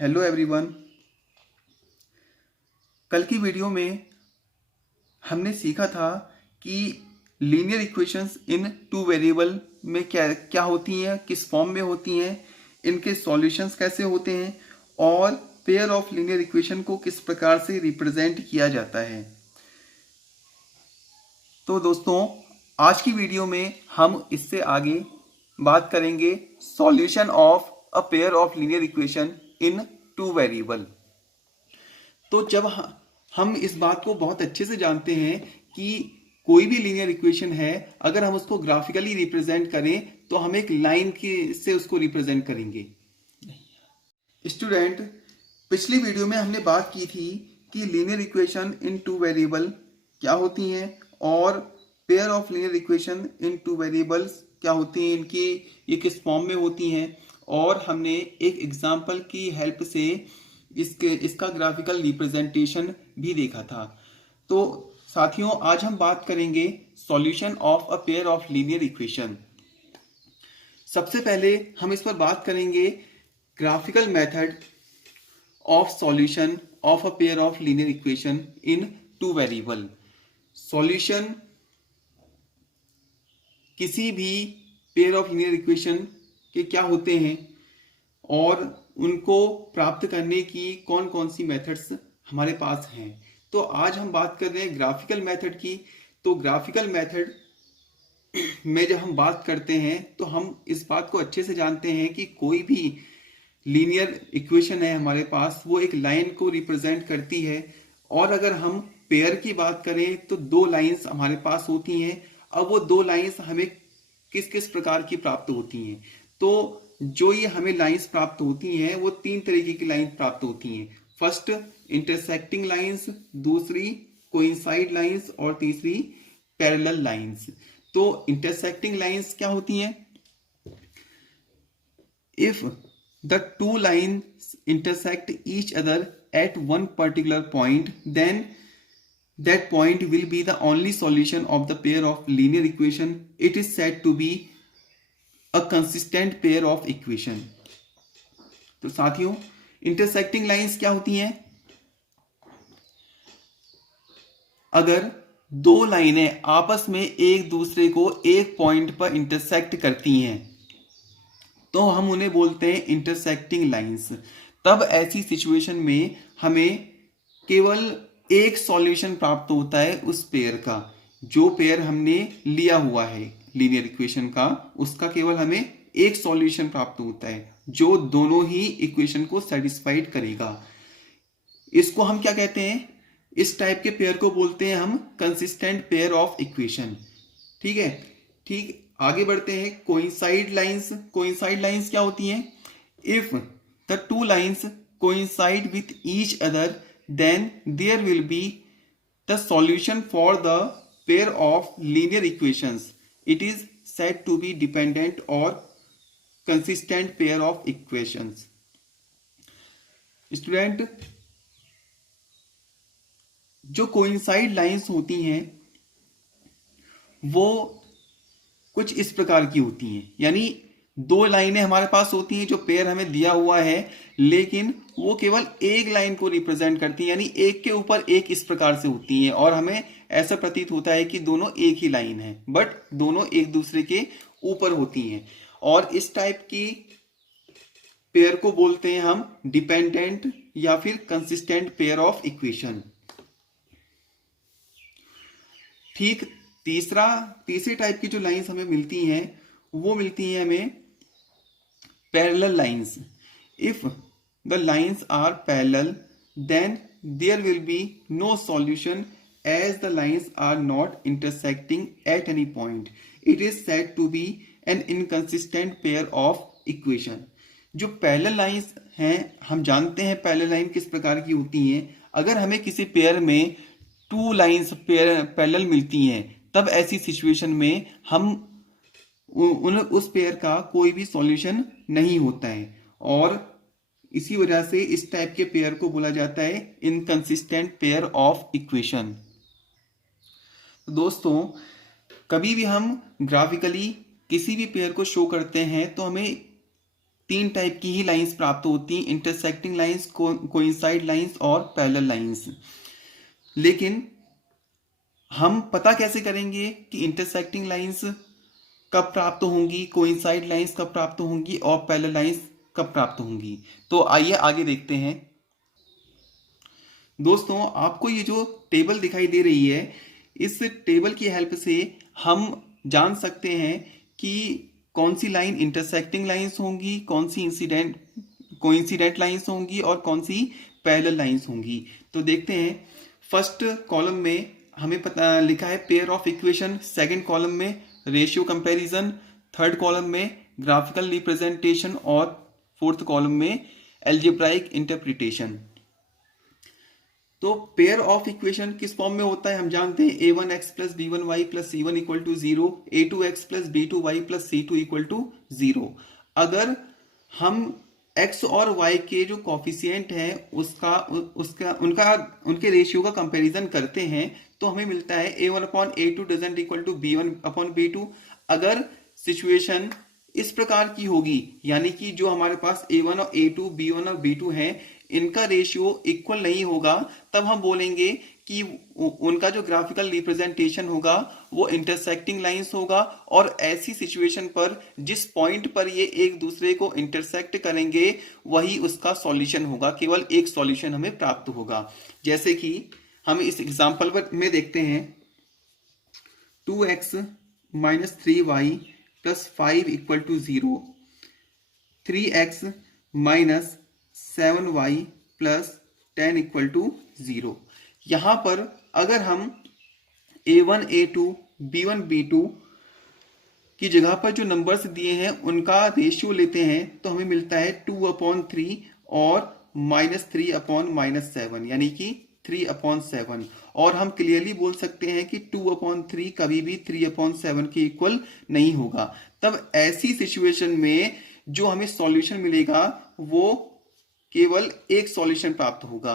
Hello everyone. कल की video में हमने सीखा था कि लीनियर इक्वेशंस इन टू वेरिएबल में क्या क्या होती हैं, किस फॉर्म में होती हैं, इनके सॉल्यूशंस कैसे होते हैं और पेयर ऑफ लीनियर इक्वेशन को किस प्रकार से रिप्रेजेंट किया जाता है। तो दोस्तों, आज की वीडियो में हम इससे आगे बात करेंगे solution of a pair of linear equation in two variable. तो जब हम इस बात को बहुत अच्छे से जानते हैं कि कोई भी लीनियर इक्वेशन है, अगर हम उसको ग्राफिकली रिप्रेजेंट करें तो हम एक लाइन के से उसको रिप्रेजेंट करेंगे। स्टूडेंट, पिछली वीडियो में हमने बात की थी कि linear equation in two variable क्या होती हैं और pair of linear equation in two variables क्या होती हैं, इनकी ये किस फॉर्म में होती हैं, और हमने एक एग्जांपल की हेल्प से इसका ग्राफिकल रिप्रेजेंटेशन भी देखा था। तो साथियों, आज हम बात करेंगे solution of a pair of linear equation. सबसे पहले हम इस पर बात करेंगे graphical method of solution of a pair of linear equation in two variable. Solution किसी भी पेयर ऑफ लीनियर इक्वेशन के क्या होते हैं और उनको प्राप्त करने की कौन कौन सी मेथड्स हमारे पास हैं। तो आज हम बात कर रहे हैं ग्राफिकल मेथड की। तो ग्राफिकल मेथड में जब हम बात करते हैं तो हम इस बात को अच्छे से जानते हैं कि कोई भी लीनियर इक्वेशन है हमारे पास, वो एक लाइन को रिप्रेजेंट करती है। और अगर हम पेयर की बात करें तो दो लाइंस हमारे पास होती हैं। अब वो दो लाइंस हमें किस किस प्रकार की प्राप्त होती हैं, तो जो ये हमें लाइंस प्राप्त होती हैं वो तीन तरीके की लाइंस प्राप्त होती हैं। फर्स्ट इंटरसेक्टिंग लाइंस, दूसरी कोइंसाइड लाइंस और तीसरी पैरेलल लाइंस। तो इंटरसेक्टिंग लाइंस क्या होती हैं? If the two lines intersect each other at one particular point, then that point will be the only solution of the pair of linear equation. It is said to be a consistent pair of equation. तो साथियों, intersecting lines क्या होती हैं? अगर दो लाइनें आपस में एक दूसरे को एक पॉइंट पर इंटरसेक्ट करती हैं तो हम उन्हें बोलते हैं इंटरसेक्टिंग लाइंस। तब ऐसी सिचुएशन में हमें केवल एक सॉल्यूशन प्राप्त होता है उस पेयर का। जो पेयर हमने लिया हुआ है लीनियर इक्वेशन का, उसका केवल हमें एक सॉल्यूशन प्राप्त होता है जो दोनों ही इक्वेशन को सेटिस्फाइड करेगा। इसको हम क्या कहते हैं? इस टाइप के पेयर को बोलते हैं हम कंसिस्टेंट पेयर ऑफ इक्वेशन। ठीक है, ठीक। आगे बढ़ते हैं। Coincide lines. कोइंसाइड लाइंस क्या होती हैं? If the two lines coincide with each other, then there will be the solution for the pair of linear equations. It is said to be dependent or consistent pair of equations. Student, जो coincide lines होती हैं वो कुछ इस प्रकार की होती हैं, यानी दो लाइनें हमारे पास होती हैं जो पेयर हमें दिया हुआ है, लेकिन वो केवल एक लाइन को रिप्रेजेंट करती हैं, यानी एक के ऊपर एक इस प्रकार से होती हैं और हमें ऐसा प्रतीत होता है कि दोनों एक ही लाइन है, बट दोनों एक दूसरे के ऊपर होती हैं। और इस टाइप की पेयर को बोलते हैं हम डिपेंडेंट या फिर कंसिस्टेंट पेयर ऑफ इक्वेशन। ठीक। तीसरे टाइप की जो लाइंस हमें मिलती हैं वो मिलती हैं हमें parallel lines. If the lines are parallel, then there will be no solution as the lines are not intersecting at any point. It is said to be an inconsistent pair of equation. जो parallel lines हैं, हम जानते हैं parallel line किस प्रकार की होती हैं। अगर हमें किसी पेयर में टू लाइंस पैरेलल मिलती हैं, तब ऐसी सिचुएशन में हम उस पेयर का कोई भी सॉल्यूशन नहीं होता है और इसी वजह से इस टाइप के पेयर को बोला जाता है इनकंसिस्टेंट पेयर ऑफ इक्वेशन। दोस्तों, कभी भी हम ग्राफिकली किसी भी पेयर को शो करते हैं तो हमें तीन टाइप की ही लाइंस प्राप्त होती हैं, इंटरसेक्टिंग लाइंस, कोइंसाइड लाइंस और पैरेलल लाइंस। लेकिन हम पता कैसे करेंगे कि इंटरसेक्टिंग लाइंस कब प्राप्त होंगी, कोइंसाइड लाइंस कब प्राप्त होंगी और पैरेलल लाइंस कब प्राप्त होंगी? तो आइए आगे देखते हैं। दोस्तों, आपको ये जो टेबल दिखाई दे रही है, इस टेबल की हेल्प से हम जान सकते हैं कि कौन सी लाइन इंटरसेक्टिंग लाइंस होंगी, कौन सी कोइंसिडेंट लाइंस होंगी और कौन सी पैरेलल लाइंस होंगी। तो देखते हैं। फर्स्ट कॉलम में हमें पता लिखा है pair of equation, second column में रेशियो कंपैरिजन, थर्ड कॉलम में ग्राफिकल रिप्रेजेंटेशन और फोर्थ कॉलम में एल्जेब्राइक इंटरप्रिटेशन। तो पेयर ऑफ इक्वेशन किस फॉर्म में होता है हम जानते हैं, a1x plus b1y plus c1 equal to 0, a2x plus b2y plus c2 equal to 0। अगर हम x और y के जो कॉफिशिएंट हैं उनके रेशियो का कंपैरिजन करते हैं तो हमें मिलता है a1 upon a2 doesn't equal to b1 upon b2। अगर सिचुएशन इस प्रकार की होगी, यानी कि जो हमारे पास a1 और a2, b1 और b2 हैं, इनका रेशियो इक्वल नहीं होगा, तब हम बोलेंगे कि उनका जो ग्राफिकल रिप्रेजेंटेशन होगा वो इंटरसेक्टिंग लाइंस होगा। और ऐसी सिचुएशन पर जिस पॉइंट पर ये एक दूसरे को इंटरसेक्ट करेंगे वही उसका सॉल्यूशन होगा, केवल एक सॉल्यूशन हमें प्राप्त होगा। जैसे कि हम इस एग्जांपल में देखते हैं, 2x minus 3y plus 5 equal to 0, 3x minus 7y plus 10 equal to 0। यहां पर अगर हम a1 a2 b1 b2 की जगह पर जो नंबर्स दिए हैं उनका रेशियो लेते हैं तो हमें मिलता है 2/3 और -3/-7, यानी कि 3/7। और हम क्लियरली बोल सकते हैं कि 2/3 कभी भी 3/7 के इक्वल नहीं होगा। तब ऐसी सिचुएशन में जो हमें सॉल्यूशन मिलेगा वो केवल एक सॉल्यूशन प्राप्त होगा।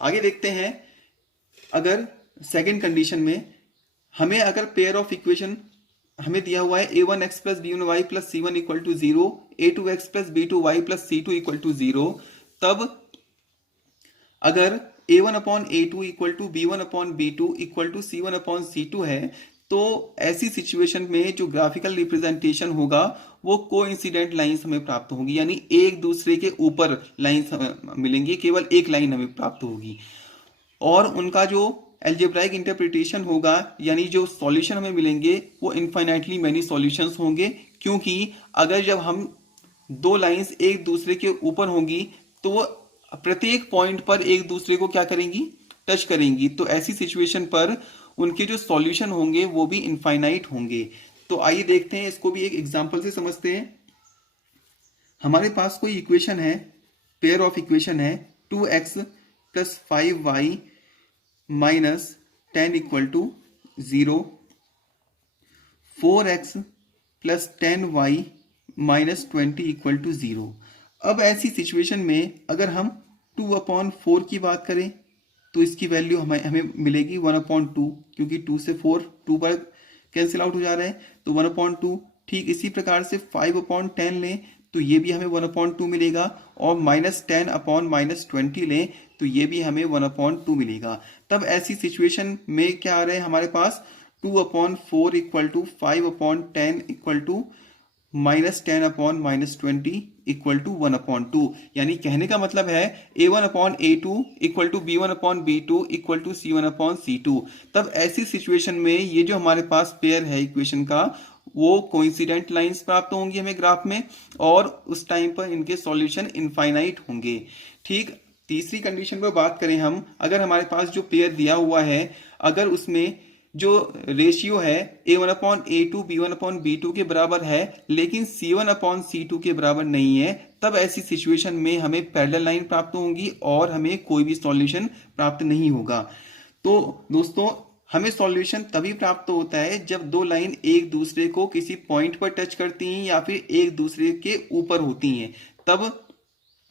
आगे देखते हैं। अगर सेकंड कंडीशन में हमें अगर पेयर ऑफ इक्वेशन हमें दिया हुआ है a1x plus b1y plus c1 equal to 0, a2x plus b2y plus c2 equal to 0, तब अगर a1 upon a2 equal to b1 upon b2 equal to c1 upon c2 है, तो ऐसी सिचुएशन में जो ग्राफिकल रिप्रेजेंटेशन होगा वो कोइंसिडेंट लाइंस हमें प्राप्त होगी, यानी एक दूसरे के ऊपर लाइंस मिलेंगी, केवल एक लाइन हमें प्राप्त होगी। और उनका जो एल्जेब्राइक इंटरप्रिटेशन होगा, यानी जो सॉल्यूशन हमें मिलेंगे वो इनफाइनाइटली मैनी सॉल्यूशंस होंगे, क्योंकि अगर जब हम दो लाइंस एक दूसरे के ऊपर होंगी तो वो प्रत्येक पॉइंट पर एक दूसरे को क्या करेंगी, टच करेंगी। तो ऐसी सिचुएशन पर उनके जो सॉल्यूशन होंगे वो भी इनफाइनाइट होंगे। तो आइए देखते हैं, इसको भी एक एग्जांपल से समझते हैं। हमारे पास कोई इक्वेशन है, पेयर ऑफ इक्वेशन है 2x plus 5y minus 10 equal to 0, 4x plus 10y minus 20 equal to 0। अब ऐसी सिचुएशन में अगर हम 2/4 की बात करें तो इसकी वैल्यू हमें मिलेगी 1/2, क्योंकि 2 से 4 2 पर कैंसिल आउट हो जा रहे हैं, तो 1/2। ठीक इसी प्रकार से 5/10 लें तो ये भी हमें 1/2 मिलेगा, और -10/-20 लें तो ये भी हमें 1/2 मिलेगा। तब ऐसी सिचुएशन में क्या आ रहे हैं हमारे पास, 2/4 equal to 5/10 equal to -10/-20 equal to 1/2। यानी कहने का मतलब है a1/a2 equal to b1/b2 equal to c1/c2। तब ऐसी सिचुएशन में ये जो हमारे पास पेयर है इक्वेशन का, वो कोइंसिडेंट लाइंस प्राप्त होंगी हमें ग्राफ में, और उस टाइम पर इनके सॉल्यूशन इनफाइनाइट होंगे। ठीक तीसरी कंडीशन पर बात करें हम, अगर हमारे पास जो पेयर दिया हुआ है, अगर उसमें जो रेशियो है a1/a2 b1/b2 के बराबर है लेकिन c1/c2 के बराबर नहीं है, तब ऐसी सिचुएशन में हमें पैरेलल लाइन प्राप्त होंगी और हमें कोई भी सॉल्यूशन प्राप्त नहीं होगा। तो दोस्तों, हमें सॉल्यूशन तभी प्राप्त होता है जब दो लाइन एक दूसरे को किसी पॉइंट पर टच करती हैं या फिर एक दूसरे के ऊपर होती हैं, तब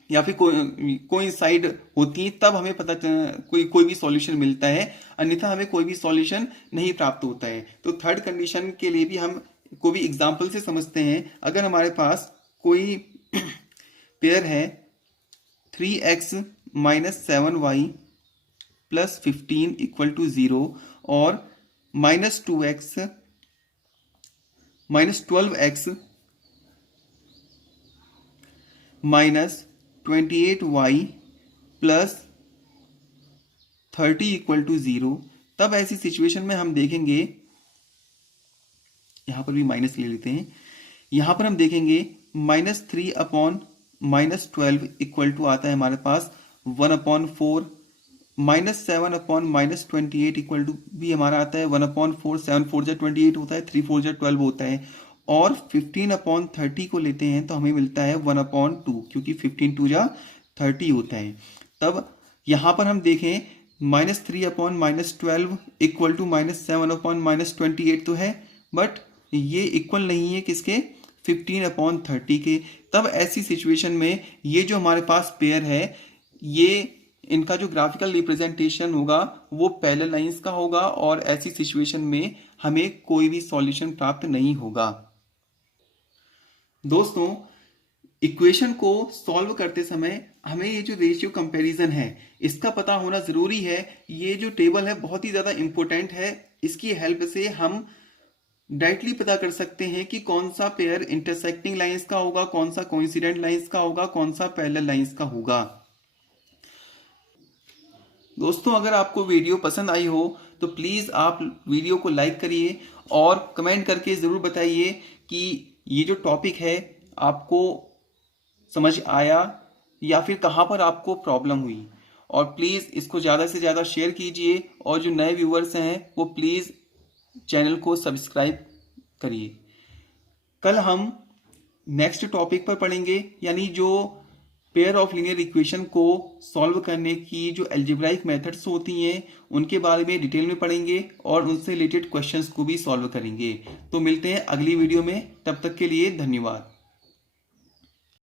या फिर कोइंसाइड होती हैं, तब हमें पता कोई भी सॉल्यूशन मिलता है, अन्यथा हमें कोई भी सॉल्यूशन नहीं प्राप्त होता है। तो थर्ड कंडीशन के लिए भी हम को भी एग्जाम्पल से समझते हैं। अगर हमारे पास कोई पेयर है 3x minus 7y plus 15 equal to 0 और minus 2x minus 12x minus 28y plus 30 equal to 0, तब ऐसी सिचुएशन में हम देखेंगे, यहां पर भी माइनस ले लेते हैं, यहां पर हम देखेंगे -3 अपॉन -12 इक्वल टू आता है हमारे पास 1/4, -7 अपॉन -28 इक्वल टू भी हमारा आता है 1/4, 7 4 जा 28 होता है, 3 4 जा 12 होता है, और 15 अपॉन 30 को लेते हैं तो हमें मिलता है 1/2, क्योंकि 15 2 जा 30 होता है। तब यहां पर हम देखें -3 अपॉन -12 इक्वल टू -7 अपॉन -28 तो है, बट ये इक्वल नहीं है किसके, 15 अपॉन 30 के। तब ऐसी सिचुएशन में ये जो हमारे पास पेयर है, ये इनका जो ग्राफिकल रिप्रेजेंटेशन होगा वो पैरेलल लाइंस का होगा, और ऐसी सिचुएशन में हमें कोई भी सॉल्यूशन प्राप्त नहीं होगा। दोस्तों, इक्वेशन को सॉल्व करते समय हमें ये जो रेशियो कंपैरिजन है इसका पता होना जरूरी है। ये जो टेबल है बहुत ही ज्यादा इंपॉर्टेंट है। इसकी हेल्प से हम डायरेक्टली पता कर सकते हैं कि कौन सा पेयर इंटरसेक्टिंग लाइंस का होगा, कौन सा कोइंसिडेंट लाइंस का होगा, कौन सा पैरेलल लाइंस का होगा। दोस्तों, अगर आपको वीडियो पसंद आई हो तो प्लीज आप वीडियो को लाइक करिए और कमेंट करके जरूर बताइए कि ये जो टॉपिक है आपको समझ आया या फिर कहाँ पर आपको प्रॉब्लम हुई। और प्लीज़ इसको ज़्यादा से ज़्यादा शेयर कीजिए, और जो नए व्यूअर्स हैं वो प्लीज़ चैनल को सब्सक्राइब करिए। कल हम नेक्स्ट टॉपिक पर पढ़ेंगे, यानी जो पेयर ऑफ लीनियर इक्वेशन को सॉल्व करने की जो एल्जेब्राइक मेथड्स होती हैं उनके बारे में डिटेल में पढ़ेंगे और उनसे रिलेटेड क्वेश्चंस को भी सॉल्व करेंगे। तो मिलते हैं अगली वीडियो में, तब तक के लिए धन्यवाद।